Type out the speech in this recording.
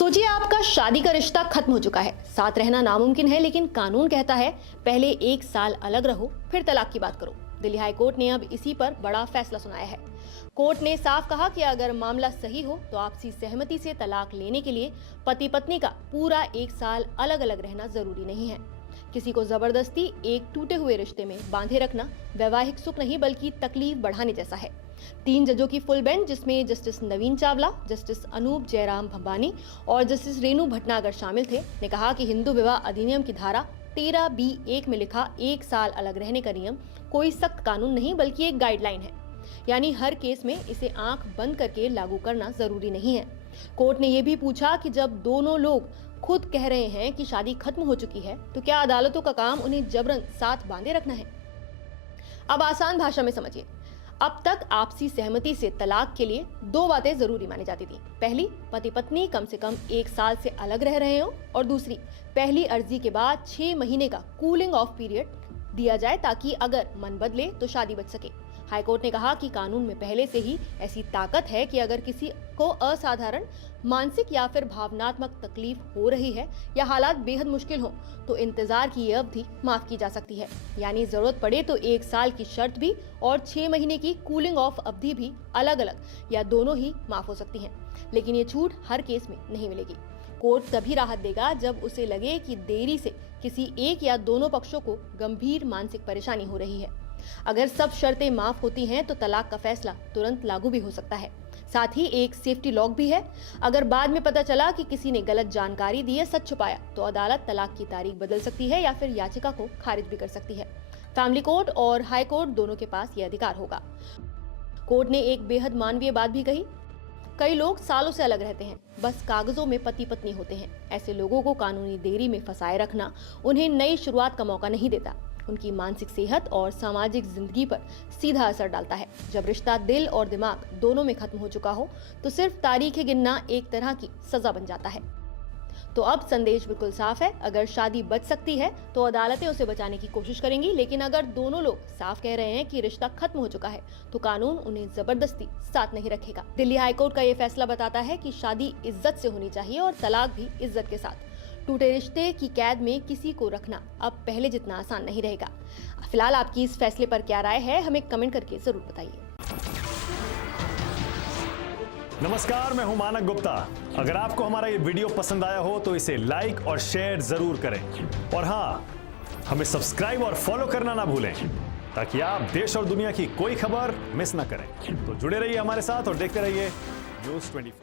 सोचिए आपका शादी का रिश्ता खत्म हो चुका है, साथ रहना नामुमकिन है, लेकिन कानून कहता है पहले 1 साल अलग रहो फिर तलाक की बात करो। दिल्ली हाई कोर्ट ने अब इसी पर बड़ा फैसला सुनाया है। कोर्ट ने साफ कहा कि अगर मामला सही हो तो आपसी सहमति से तलाक लेने के लिए पति पत्नी का पूरा 1 साल अलग अलग रहना जरूरी नहीं है। किसी को जबरदस्ती एक टूटे हुए रिश्ते में बांधे रखना वैवाहिक सुख नहीं बल्कि तकलीफ बढ़ाने जैसा है। 3 जजों की फुल बेंच, जिसमें जस्टिस नवीन चावला, जस्टिस अनूप जयराम भंबानी और जस्टिस रेणु भटनागर शामिल थे, ने कहा कि हिंदू विवाह अधिनियम की धारा 13B(1) में लिखा 1 साल अलग रहने का नियम कोई सख्त कानून नहीं बल्कि एक गाइडलाइन है। यानी हर केस में इसे आंख बंद करके लागू करना जरूरी नहीं है। कोर्ट ने यह भी पूछा कि जब दोनों लोग खुद कह रहे हैं कि शादी खत्म हो चुकी है तो क्या अदालतों का काम उन्हें जबरन साथ बांधे रखना है? अब आसान भाषा में समझिए। अब तक आपसी सहमति से तलाक के लिए 2 बातें जरूरी मानी जाती थी। पहली, पति पत्नी कम से कम 1 साल से अलग रह रहे हो, और दूसरी, पहली अर्जी के बाद 6 महीने का कूलिंग ऑफ पीरियड दिया जाए ताकि अगर मन बदले तो शादी बच सके। हाईकोर्ट ने कहा कि कानून में पहले से ही ऐसी ताकत है कि अगर किसी को असाधारण मानसिक या फिर भावनात्मक तकलीफ हो रही है या हालात बेहद मुश्किल हो तो इंतजार की ये अवधि माफ की जा सकती है। यानी जरूरत पड़े तो 1 साल की शर्त भी और 6 महीने की कूलिंग ऑफ अवधि भी अलग अलग या दोनों ही माफ हो सकती हैं। लेकिन ये छूट हर केस में नहीं मिलेगी। कोर्ट तभी राहत देगा जब उसे लगे कि देरी से किसी एक या दोनों पक्षों को गंभीर मानसिक परेशानी हो रही है। अगर सब शर्तें माफ होती हैं तो तलाक का फैसला तुरंत लागू भी हो सकता है। साथ ही एक सेफ्टी लॉक भी है। अगर बाद में पता चला कि किसी ने गलत जानकारी दी या सच छुपाया तो अदालत तलाक की तारीख बदल सकती है या फिर याचिका को खारिज भी कर सकती है। फैमिली कोर्ट और हाई कोर्ट दोनों के पास यह अधिकार होगा। कोर्ट ने एक बेहद मानवीय बात भी कही। कई लोग सालों से अलग रहते हैं, बस कागजों में पति पत्नी होते हैं। ऐसे लोगों को कानूनी देरी में फंसाए रखना उन्हें नई शुरुआत का मौका नहीं देता। उनकी मानसिक सेहत और सामाजिक जिंदगी पर सीधा असर डालता है। जब रिश्ता दिल और दिमाग दोनों में खत्म हो चुका हो तो सिर्फ तारीखें गिनना एक तरह की सजा बन जाता है। तो अब संदेश बिल्कुल साफ है। अगर शादी बच सकती है तो अदालतें उसे बचाने की कोशिश करेंगी, लेकिन अगर दोनों लोग साफ कह रहे हैं कि रिश्ता खत्म हो चुका है तो कानून उन्हें जबरदस्ती साथ नहीं रखेगा। दिल्ली हाईकोर्ट का ये फैसला बताता है कि शादी इज्जत से होनी चाहिए और तलाक भी इज्जत के साथ। टूटे रिश्ते की कैद में किसी को रखना अब पहले जितना आसान नहीं रहेगा। फिलहाल आपकी इस फैसले पर क्या राय है, हमें कमेंट करके जरूर बताइए। नमस्कार, मैं हूं मानक गुप्ता। अगर आपको हमारा ये वीडियो पसंद आया हो तो इसे लाइक और शेयर जरूर करें, और हाँ, हमें सब्सक्राइब और फॉलो करना ना भूलें ताकि आप देश और दुनिया की कोई खबर मिस ना करें। तो जुड़े रहिए हमारे साथ और देखते रहिए News 24।